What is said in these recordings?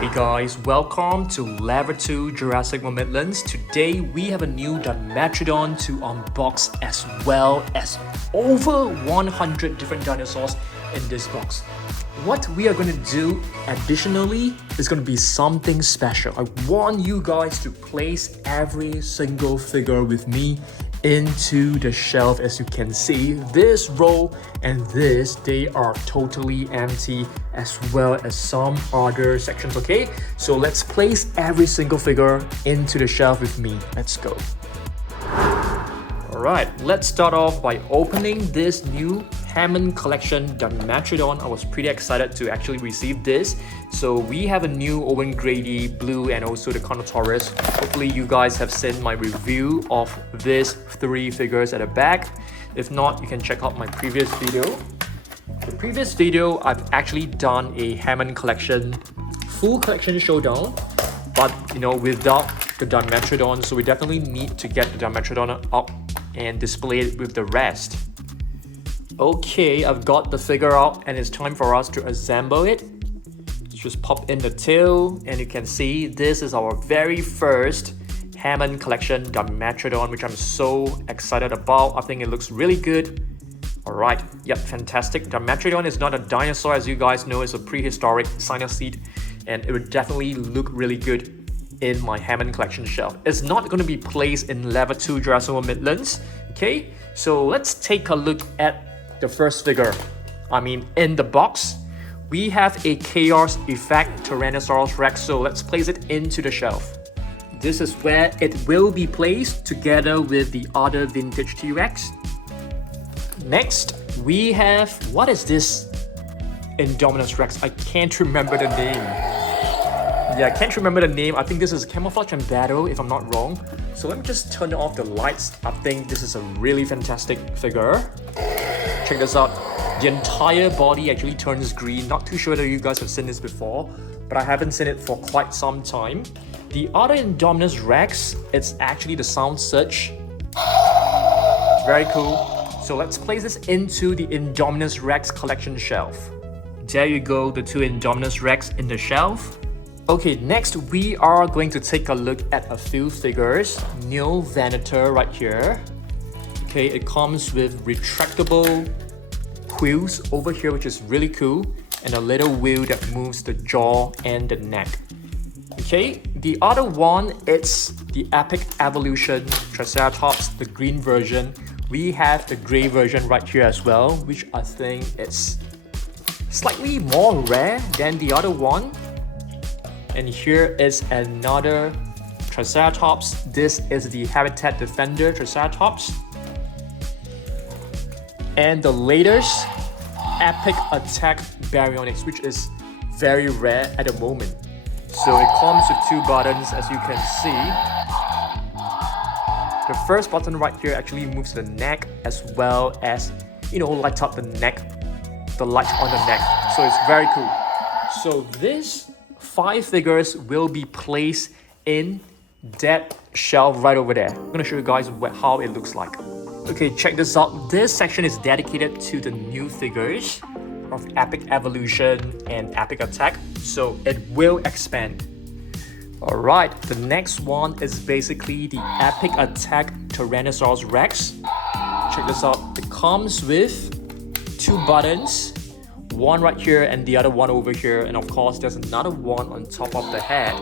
Hey guys, welcome to Level 2 Jurassic Midlands. Today we have a new Dimetrodon to unbox as well as over 100 different dinosaurs in this box. What we are going to do additionally is going to be something special. I want you guys to place every single figure with me into the shelf. As you can see, this row and this, they are totally empty, as well as some other sections. Okay, so let's place every single figure into the shelf with me. Let's go. Alright, let's start off by opening this new Hammond collection Dimetrodon. I was pretty excited to actually receive this. So we have a new Owen Grady blue and also the Carnotaurus. Hopefully you guys have seen my review of these three figures at the back. If not, you can check out my previous video. The previous video, I've actually done a Hammond collection, full collection showdown, but without the Dimetrodon. So we definitely need to get the Dimetrodon up and display it with the rest. Okay, I've got the figure out and it's time for us to assemble it. Just pop in the tail and you can see this is our very first Hammond collection Dimetrodon, which I'm so excited about. I think it looks really good. Alright, yep, fantastic. Dimetrodon is not a dinosaur, as you guys know. It's a prehistoric cynosed and it would definitely look really good in my Hammond collection shelf. It's not going to be placed in Level 2 Jurassic Midlands. Okay, so let's take a look at the first figure. In the box, we have a Chaos Effect Tyrannosaurus Rex, so let's place it into the shelf. This is where it will be placed together with the other vintage T-Rex. Next, we have, what is this? Indominus Rex. I can't remember the name. Yeah, I can't remember the name. I think this is Camouflage and Battle, if I'm not wrong. So let me just turn off the lights. I think this is a really fantastic figure. Check this out. The entire body actually turns green. Not too sure that you guys have seen this before, but I haven't seen it for quite some time. The other Indominus Rex, it's actually the Sound Surge. Very cool. So let's place this into the Indominus Rex collection shelf. There you go, the two Indominus Rex in the shelf. Okay, next we are going to take a look at a few figures. Neo Venator right here. Okay, it comes with retractable wheels over here, which is really cool, and a little wheel that moves the jaw and the neck. Okay, the other one, it's the Epic Evolution Triceratops, the green version. We have the gray version right here as well, which I think is slightly more rare than the other one. And here is another Triceratops. This is the Habitat Defender Triceratops. And the latest Epic Attack Baryonyx, which is very rare at the moment. So it comes with two buttons, as you can see. The first button right here actually moves the neck, as well as, light up the neck, the light on the neck. So it's very cool. So these 5 figures will be placed in that shelf right over there. I'm going to show you guys how it looks like. Okay, check this out. This section is dedicated to the new figures of Epic Evolution and Epic Attack, so it will expand. Alright, the next one is basically the Epic Attack Tyrannosaurus Rex. Check this out. It comes with 2 buttons, one right here and the other one over here, and of course there's another one on top of the head.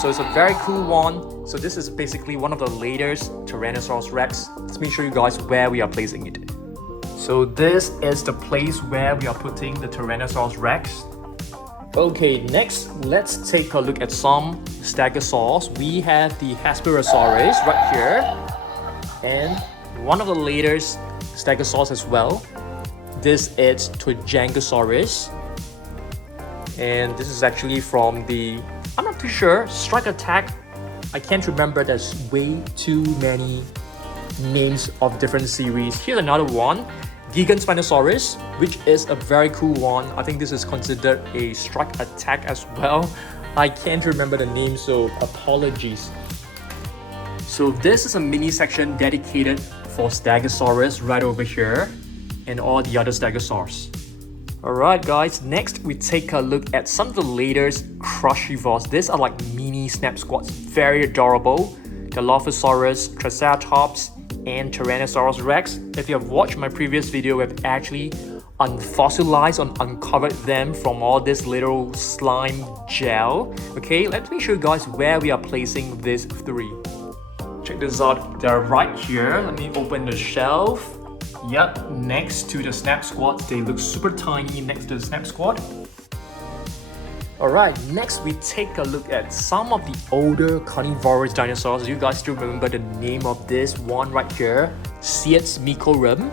So it's a very cool one. So this is basically one of the latest Tyrannosaurus Rex. Let me show you guys where we are placing it. So this is the place where we are putting the Tyrannosaurus Rex. Okay, next let's take a look at some Stegosaurs. We have the Herrerasaurus right here, and one of the latest Stegosaurs as well. This is Tujangosaurus, and this is actually from the, I'm not too sure, Strike Attack. I can't remember, there's way too many names of different series. Here's another one, Gigan Spinosaurus, which is a very cool one. I think this is considered a Strike Attack as well. I can't remember the name, so apologies. So this is a mini section dedicated for Stegosaurus right over here, and all the other Stegosaurs. Alright guys, next we take a look at some of the latest crushivores. These are like mini snap squats, very adorable. Velociraptor, Triceratops, and Tyrannosaurus Rex. If you have watched my previous video, we've actually unfossilized and uncovered them from all this little slime gel. Okay, let me show you guys where we are placing these three. Check this out, they're right here. Let me open the shelf. Yep, next to the snap squats. They look super tiny next to the snap squat. Alright, next we take a look at some of the older carnivorous dinosaurs. You guys still remember the name of this one right here? Elasmosaurus.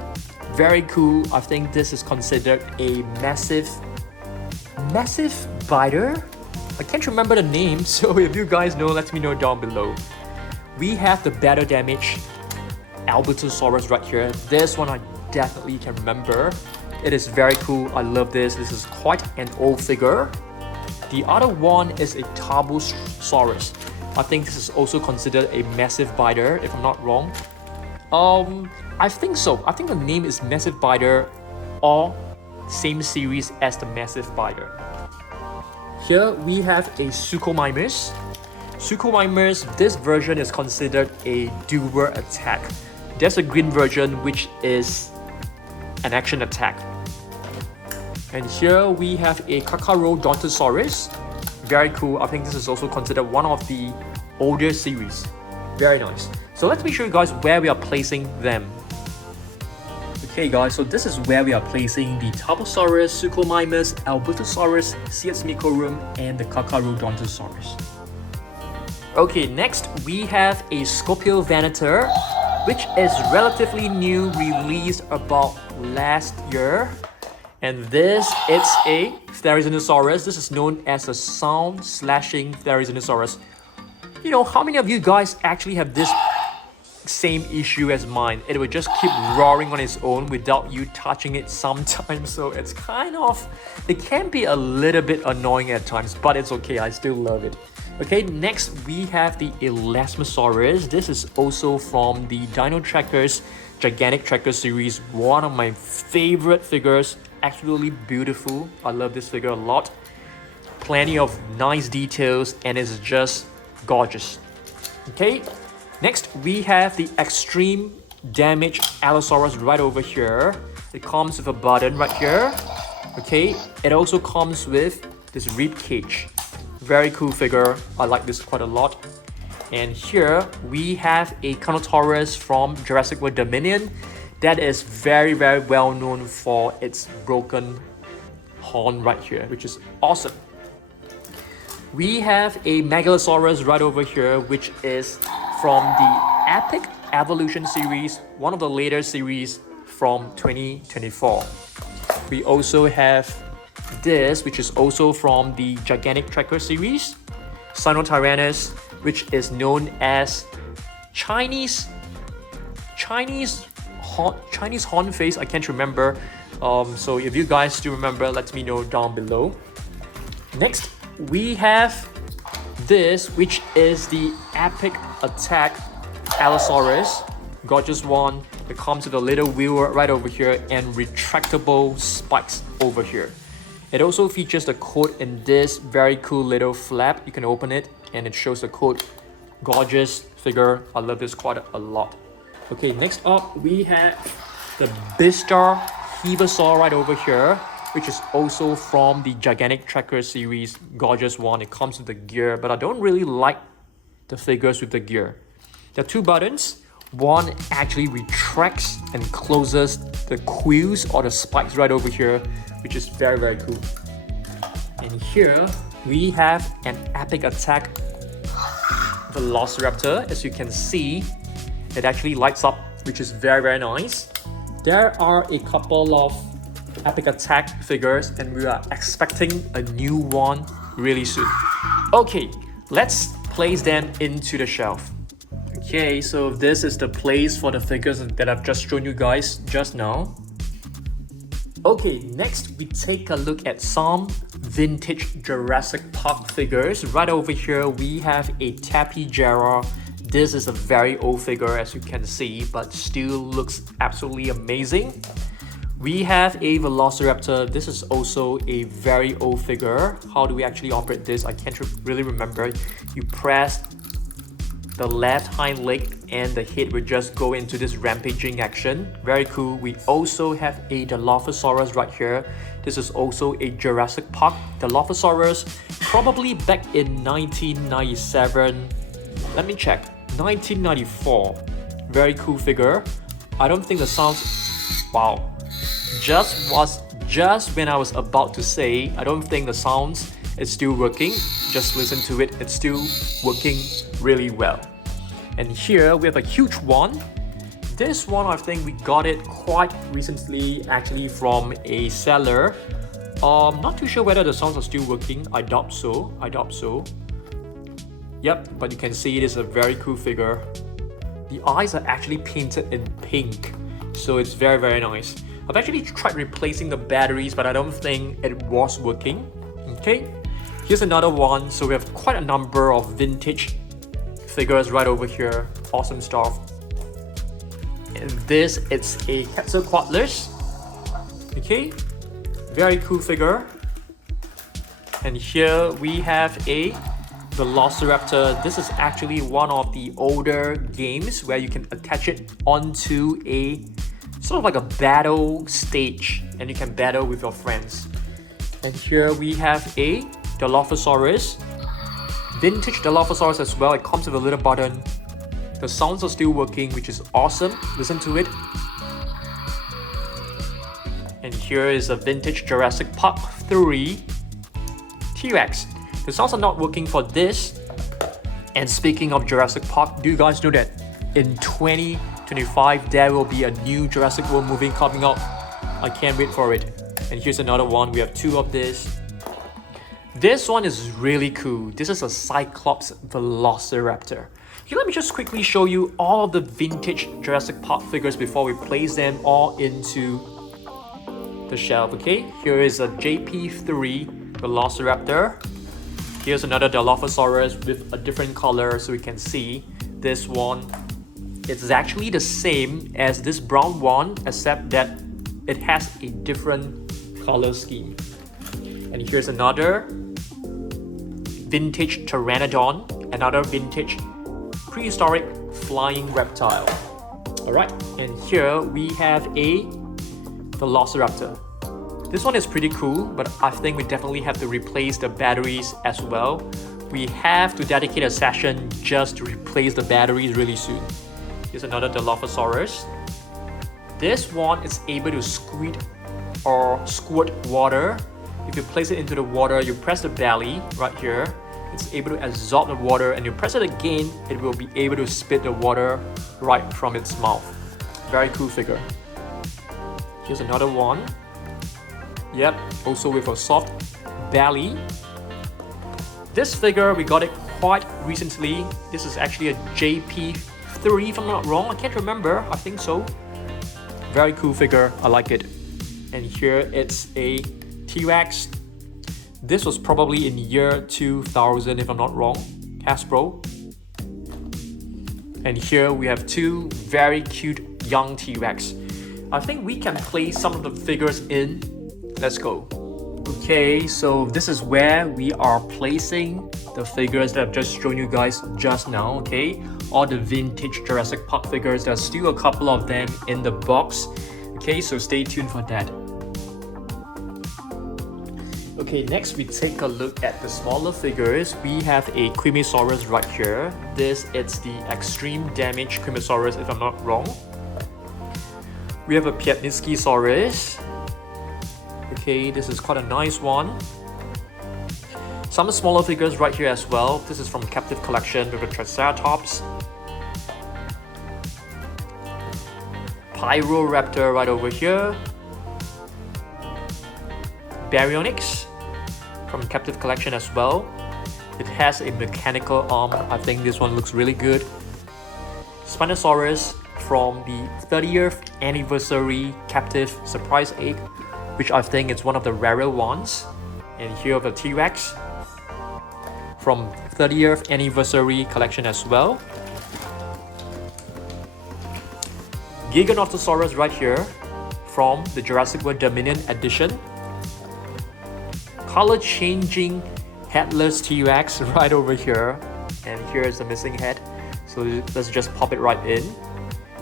Very cool. I think this is considered a massive biter. I can't remember the name, so if you guys know, let me know down below. We have the better damage Albertosaurus right here. This one I definitely can remember. It is very cool. I love this. This is quite an old figure. The other one is a Tarbosaurus. I think this is also considered a massive biter, if I'm not wrong. I think so. I think the name is Massive Biter, or same series as the Massive Biter. Here we have a Suchomimus. Suchomimus, this version is considered a dual attack. There's a green version which is an action attack. And here we have a Kakarodontosaurus. Very cool. I think this is also considered one of the older series. Very nice. So let me show you guys where we are placing them. Okay guys, so this is where we are placing the Tarbosaurus, Suchomimus, Albertosaurus, Elasmosaurus, and the Kakarodontosaurus. Okay, next we have a Scorpiovanator, which is relatively new, released about last year. And this is a Herrerasaurus. This is known as a sound slashing Herrerasaurus. You know, how many of you guys actually have this same issue as mine? It will just keep roaring on its own without you touching it sometimes. So it's kind of, it can be a little bit annoying at times, but it's okay. I still love it. Okay, next we have the Elasmosaurus. This is also from the Dino Trackers Gigantic Tracker series. One of my favorite figures. Absolutely beautiful. I love this figure a lot. Plenty of nice details and it's just gorgeous. Okay, next we have the Extreme Damage Allosaurus right over here. It comes with a button right here. Okay, it also comes with this rib cage. Very cool figure. I like this quite a lot. And here we have a Carnotaurus from Jurassic World Dominion that is very well known for its broken horn right here, which is awesome. We have a Megalosaurus right over here, which is from the Epic Evolution series, one of the later series from 2024. We also have this, which is also from the Gigantic Tracker series, Sinotyrannus, which is known as Chinese horn face. I can't remember. So if you guys do remember, let me know down below. Next, we have this, which is the Epic Attack Allosaurus. Gorgeous one. It comes with a little wheel right over here and retractable spikes over here. It also features the code in this very cool little flap. You can open it and it shows the code. Gorgeous figure. I love this quite a lot. Okay, next up we have the Bistar Heavisaur right over here, which is also from the Gigantic Tracker series. Gorgeous one. It comes with the gear, but I don't really like the figures with the gear. There are two buttons. One actually retracts and closes the quills or the spikes right over here, which is very cool. And here we have an Epic Attack Velociraptor. As you can see, it actually lights up, which is very nice. There are a couple of Epic Attack figures and we are expecting a new one really soon. Okay, let's place them into the shelf. Okay, so this is the place for the figures that I've just shown you guys just now. Okay, next we take a look at some vintage Jurassic Park figures. Right over here we have a Tapejara. This is a very old figure as you can see, but still looks absolutely amazing. We have a Velociraptor. This is also a very old figure. How do we actually operate this? I can't really remember. You press the left hind leg and the head will just go into this rampaging action. Very cool. We also have a Dilophosaurus right here. This is also a Jurassic Park Dilophosaurus, probably back in 1997. Let me check. 1994. Very cool figure. I don't think the sounds... Wow. Just when I was about to say, I don't think the sounds is still working. Just listen to it. It's still working really well. And here we have a huge one. This one, I think we got it quite recently, actually from a seller. Not too sure whether the sounds are still working. I doubt so. Yep, but you can see it is a very cool figure. The eyes are actually painted in pink, so it's very, very nice. I've actually tried replacing the batteries, but I don't think it was working. Okay, here's another one. So we have quite a number of vintage figures right over here. Awesome stuff. And this, it's a Quetzalcoatlus. Okay, very cool figure. And here we have a Velociraptor. This is actually one of the older games where you can attach it onto a sort of like a battle stage and you can battle with your friends. And here we have a Dilophosaurus, vintage Dilophosaurus as well. It comes with a little button. The sounds are still working, which is awesome. Listen to it. And here is a vintage Jurassic Park 3 T-Rex. The sounds are not working for this. And speaking of Jurassic Park, do you guys know that in 2025 there will be a new Jurassic World movie coming out? I can't wait for it. And here's another one. We have two of this. This one is really cool. This is a Cyclops Velociraptor. Here, let me just quickly show you all of the vintage Jurassic Park figures before we place them all into the shelf, okay? Here is a JP3 Velociraptor. Here's another Dilophosaurus with a different color, so you can see this one. It's actually the same as this brown one, except that it has a different color scheme. And here's another vintage Pteranodon, another vintage prehistoric flying reptile. Alright, and here we have a Velociraptor. This one is pretty cool, but I think we definitely have to replace the batteries as well. We have to dedicate a session just to replace the batteries really soon. Here's another Dilophosaurus. This one is able to squirt water. If you place it into the water, you press the belly right here. It's able to absorb the water, and you press it again, it will be able to spit the water right from its mouth. Very cool figure. Here's another one. Yep, also with a soft belly. This figure, we got it quite recently. This is actually a JP3 if I'm not wrong. I can't remember, I think so. Very cool figure, I like it. And here it's a T-Rex. This was probably in year 2000 if I'm not wrong. Hasbro. And here we have two very cute young T-Rex. I think we can place some of the figures in. Let's go. Okay, so this is where we are placing the figures that I've just shown you guys just now, okay? All the vintage Jurassic Park figures. There's still a couple of them in the box. Okay, so stay tuned for that. Okay, next we take a look at the smaller figures. We have a Spinosaurus right here. This is the extreme damage Spinosaurus if I'm not wrong. We have a Piatnitzkysaurus. Okay, this is quite a nice one. Some smaller figures right here as well. This is from Captive Collection with a Triceratops. Herrerasaurus right over here. Baryonyx from Captive Collection as well. It has a mechanical arm. I think this one looks really good. Spinosaurus from the 30th anniversary Captive Surprise Egg, which I think is one of the rarer ones. And here the T-Rex from 30th anniversary collection as well. Giganotosaurus right here from the Jurassic World Dominion edition. Color changing headless T-Rex right over here. And here is the missing head. So let's just pop it right in.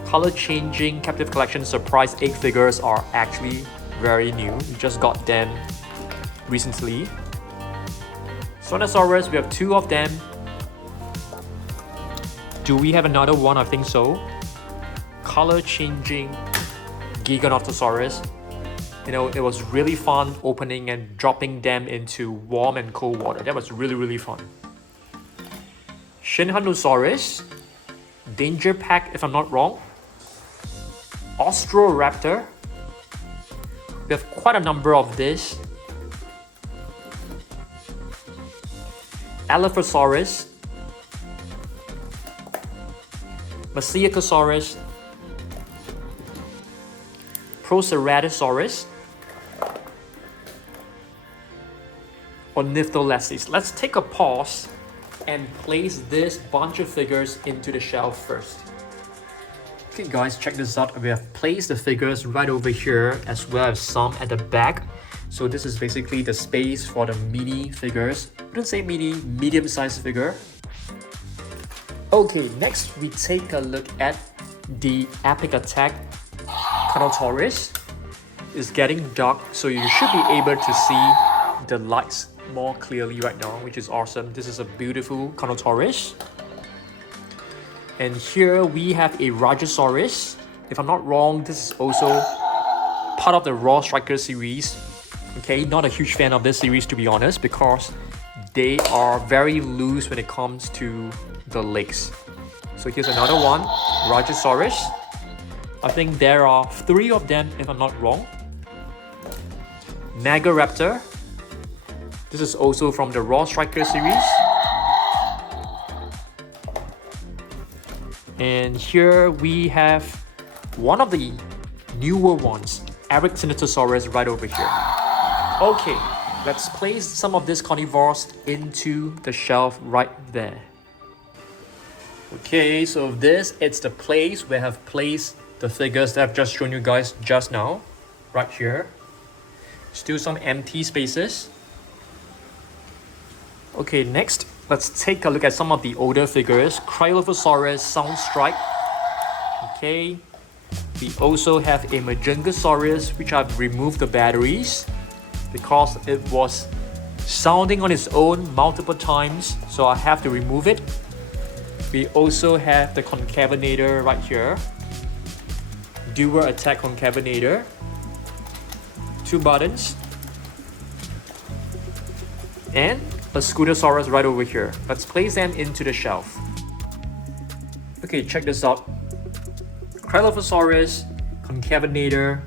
Color changing captive collection surprise 8 figures are actually very new. We just got them recently. Spinosaurus, we have 2 of them. Do we have another one? I think so. Color changing Giganotosaurus. You know, it was really fun opening and dropping them into warm and cold water. That was really fun. Shinhanosaurus, Danger Pack if I'm not wrong. Austroraptor. We have quite a number of this. Elasmosaurus. Velociraptor. Triceratops. Ornitholestes. Let's take a pause and place this bunch of figures into the shelf first. Okay guys, check this out. We have placed the figures right over here as well as some at the back. So this is basically the space for the mini figures. I wouldn't say mini, medium-sized figure. Okay, next we take a look at the Epic Attack Carnotaurus. It's getting dark, so you should be able to see the lights more clearly right now, which is awesome. This is a beautiful Carnotaurus. And here we have a Rajasaurus. If I'm not wrong, this is also part of the Raw Striker series. Okay, not a huge fan of this series to be honest, because they are very loose when it comes to the legs. So here's another one, Rajasaurus. I think there are 3 of them if I'm not wrong. Megaraptor. This is also from the Raw Striker series. And here we have one of the newer ones, Herrerasaurus right over here. Okay, let's place some of these carnivores into the shelf right there. Okay, so this it's the place where I've placed the figures that I've just shown you guys just now, right here. Still some empty spaces. Okay, next, let's take a look at some of the older figures. Cryolophosaurus Soundstrike. Okay, we also have a Majungasaurus, which I've removed the batteries because it was sounding on its own multiple times, so I have to remove it. We also have the Concavenator right here. Dual Attack Concavenator. 2 buttons. And a Scutosaurus right over here. Let's place them into the shelf. Okay, check this out. Cryolophosaurus, Concavenator,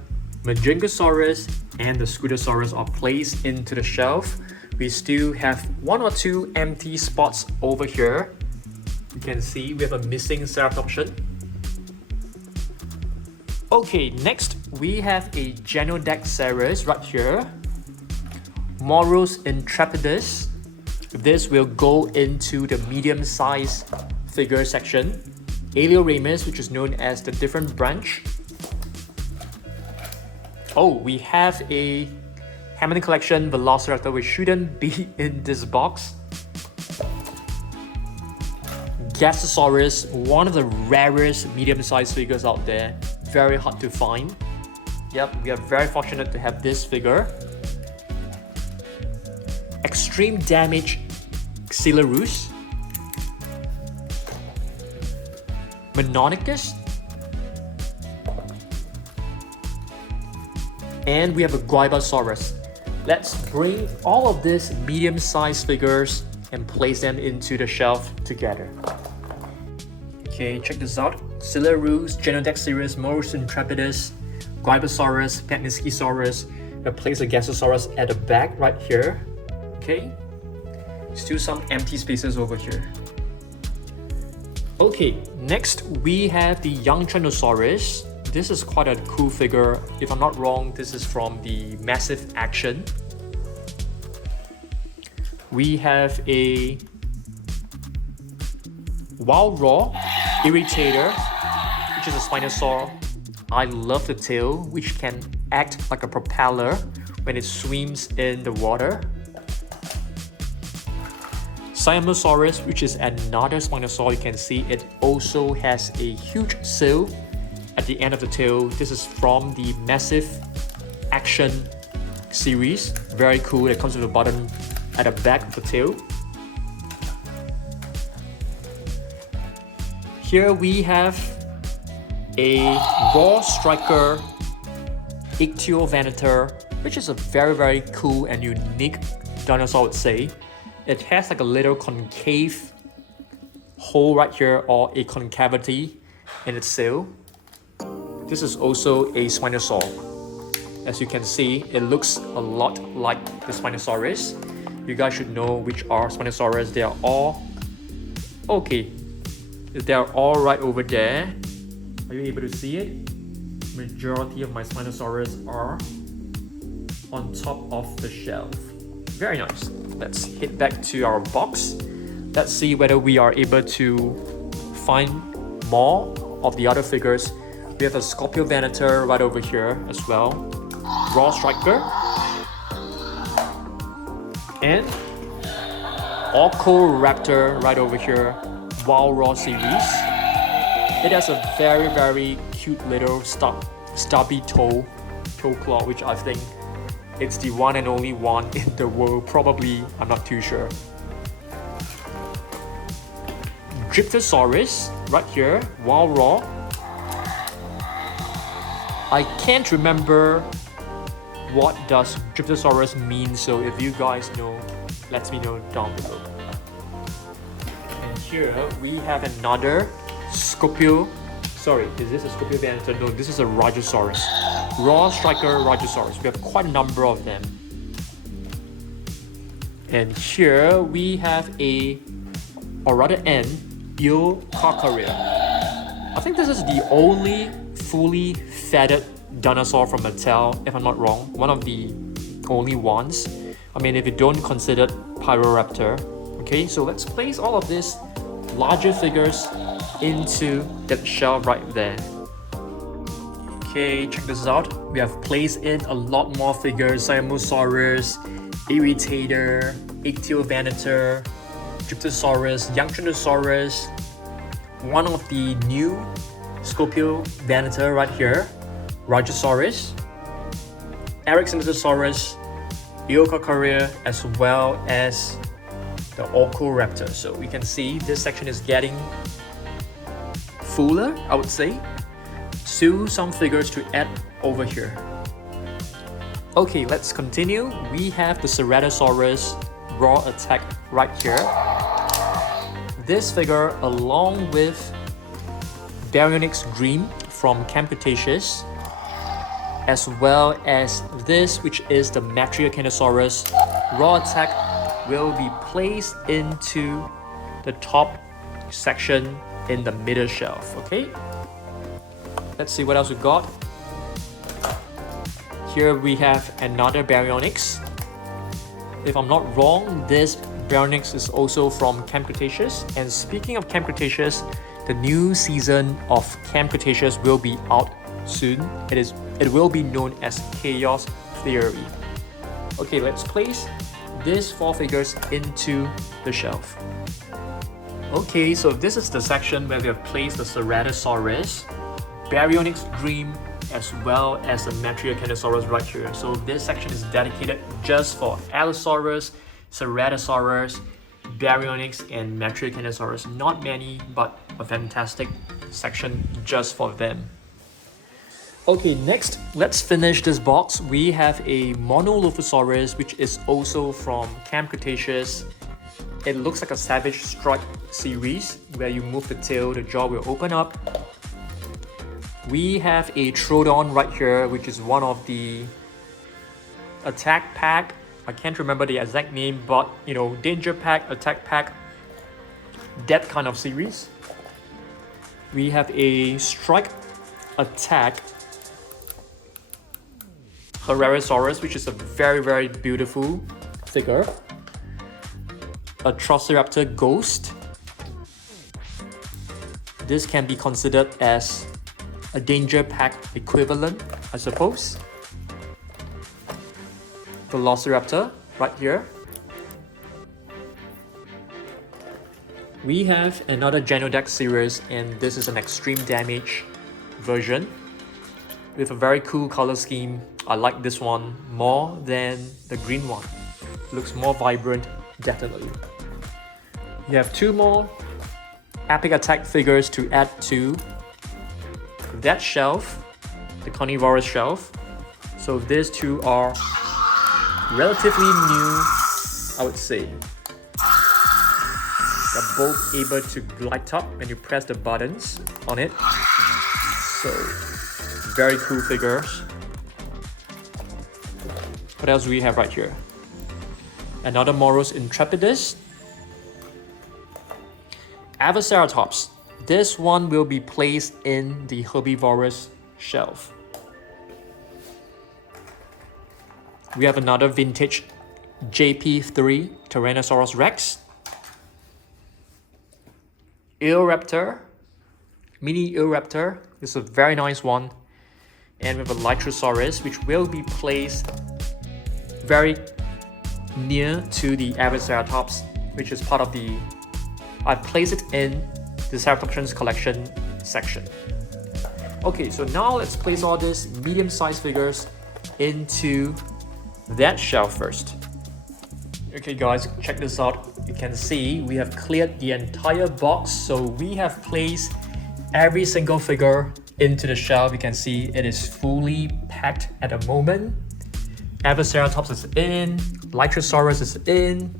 Majungasaurus, and the Scutosaurus are placed into the shelf. We still have 1 or 2 empty spots over here. You can see we have a missing Ceratopsian. Okay, next we have a Genodaxaurus right here. Morus Intrepidus. This will go into the medium-sized figure section. Alioramus, which is known as the different branch. Oh, we have a Hammond collection Velociraptor, which shouldn't be in this box. Gastosaurus, one of the rarest medium-sized figures out there. Very hard to find. Yep, we are very fortunate to have this figure. Extreme Damage Xylarus. Menonicus. And we have a Guibasaurus. Let's bring all of these medium-sized figures and place them into the shelf together. Okay, check this out. Xylarus, Genodaxaurus, Morus Intrepidus, Guibasaurus, Patniskisaurus. We'll place the Gastosaurus at the back right here. Okay, still some empty spaces over here. Okay, next we have the Young Tyrannosaurus. This is quite a cool figure. If I'm not wrong, this is from the Massive Action. We have a Wild Raw Irritator, which is a Spinosaur. I love the tail, which can act like a propeller when it swims in the water. Spinosaurus, which is another Spinosaurus, you can see it also has a huge sail at the end of the tail. This is from the Massive Action series. Very cool. It comes with a button at the back of the tail. Here we have a raw striker Ichthyovanator, which is a very cool and unique dinosaur, I would say. It has like a little concave hole right here, or a concavity in its sail. This is also a Spinosaur. As you can see, it looks a lot like the Spinosaurus. You guys should know which are Spinosaurus. They are all okay. They are all right over there. Are you able to see it? Majority of my Spinosaurus are on top of the shelf. Very nice. Let's head back to our box. Let's see whether we are able to find more of the other figures. We have a Scorpiovanator right over here as well. Raw Striker. And Velociraptor right over here. Wild Raw series. It has a very cute little stubby toe claw, which I think it's the one and only one in the world. Probably, I'm not too sure. Dinosaurs right here, Wild Raw. I can't remember what does Dinosaurs mean, so if you guys know, let me know down below. And here we have another Scorpio. Sorry, is this a Scorpiovanator? No, this is a Rajasaurus. Raw Striker Rajasaurus. We have quite a number of them. And here we have or rather an Elasmosaurus. I think this is the only fully feathered dinosaur from Mattel, if I'm not wrong. One of the only ones. I mean, if you don't consider Herrerasaurus. Okay, so let's place all of these larger figures into that shelf right there. Okay, check this out. We have placed in a lot more figures. Spinosaurus, Irritator, Ichthyovanator, Dinosaurus, Young Dinosaurus, one of the new Scorpiovanator right here, Rajasaurus, Herrerasaurus, Elasmosaurus, as well as the Velociraptor. So we can see this section is getting fuller, I would say. Still some figures to add over here. Okay, let's continue. We have the Ceratosaurus Raw Attack right here. This figure, along with Baryonyx Green from Camp Cretaceous, as well as this, which is the Metriacanosaurus Raw Attack, will be placed into the top section in the middle shelf. Okay, let's see what else we got. Here we have another Baryonyx. If I'm not wrong, this Baryonyx is also from Camp Cretaceous. And speaking of Camp Cretaceous, the new season of Camp Cretaceous will be out soon. It will be known as Chaos Theory. Okay, let's place these four figures into the shelf. Okay, so this is the section where we have placed the Ceratosaurus, Baryonyx Dream, as well as the Metriacanosaurus right here. So this section is dedicated just for Allosaurus, Ceratosaurus, Baryonyx, and Metriacanosaurus. Not many, but a fantastic section just for them. Okay, next, let's finish this box. We have a Monolophosaurus, which is also from Camp Cretaceous. It looks like a Savage Strike series, where you move the tail, the jaw will open up. We have a Trodon right here, which is one of the Attack Pack. I can't remember the exact name, but you know, Danger Pack, Attack Pack, that kind of series. We have a Strike Attack Herrerasaurus, which is a very beautiful figure. A Triceratops Ghost. This can be considered as a Danger Pack equivalent, I suppose. Velociraptor right here. We have another Genodex series, and this is an extreme damage version with a very cool color scheme. I like this one more than the green one. Looks more vibrant, definitely. You have two more Epic Attack figures to add to that shelf, the carnivorous shelf. So these two are relatively new, I would say. They're both able to light up when you press the buttons on it. So, very cool figures. What else do we have right here? Another Moros Intrepidus. Velociraptor. This one will be placed in the herbivorous shelf. We have another vintage JP3 Tyrannosaurus Rex. Eoraptor, mini Eoraptor. This is a very nice one. And we have a Litrosaurus, which will be placed very near to the Velociraptor, which is part of the... I place it in the Ceratopsians collection section. Okay, so now let's place all these medium-sized figures into that shelf first. Okay guys, check this out. You can see we have cleared the entire box, so we have placed every single figure into the shelf. You can see it is fully packed at the moment. Velociraptor is in, Litrosaurus is in,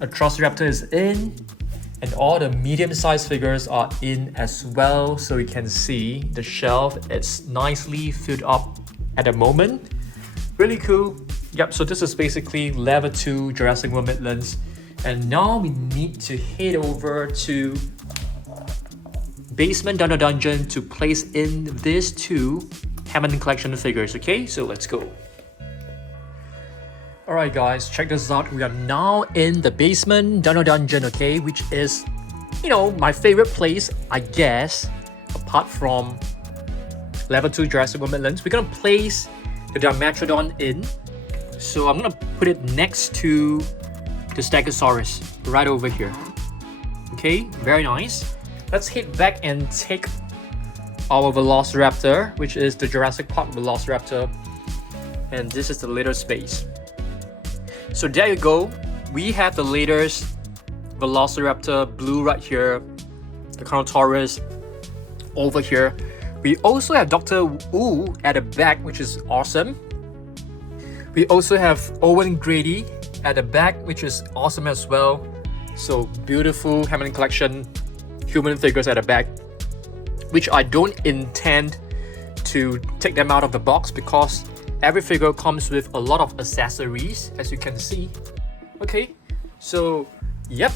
a Triceratops is in, and all the medium-sized figures are in as well. So you can see the shelf, it's nicely filled up at the moment. Really cool. Yep, so this is basically level 2 Jurassic World Midlands. And now we need to head over to Basement Dino Dungeon to place in these two Hammond collection figures, okay? So let's go. Alright guys, check this out. We are now in the Basement Dino Dungeon, okay? Which is, you know, my favorite place, I guess, apart from level 2 Jurassic World Midlands. We're gonna place the Dimetrodon in. So I'm gonna put it next to the Stegosaurus, right over here. Okay, very nice. Let's head back and take our Velociraptor, which is the Jurassic Park Velociraptor. And this is the litter space. So there you go. We have the latest Velociraptor blue right here, the Carnotaurus over here. We also have Dr. Wu at the back, which is awesome. We also have Owen Grady at the back, which is awesome as well. So beautiful Hammond collection human figures at the back, which I don't intend to take them out of the box because every figure comes with a lot of accessories, as you can see. Okay, so yep.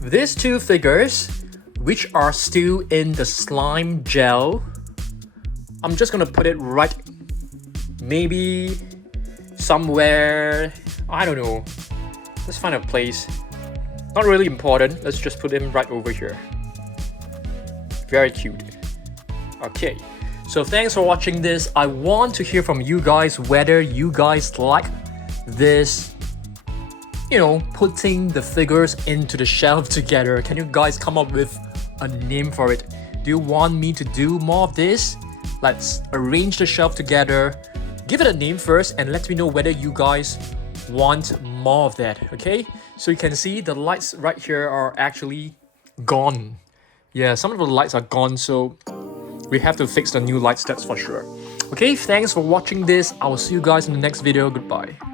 These two figures, which are still in the slime gel, I'm just gonna put it right maybe somewhere, I don't know. Let's find a place. Not really important. Let's just put him right over here. Very cute. Okay. So thanks for watching this. I want to hear from you guys whether you guys like this, you know, putting the figures into the shelf together. Can you guys come up with a name for it? Do you want me to do more of this? Let's arrange the shelf together. Give it a name first and let me know whether you guys want more of that, okay? So you can see the lights right here are actually gone. Yeah, some of the lights are gone, so we have to fix the new lights, that's for sure. Okay, thanks for watching this. I will see you guys in the next video. Goodbye.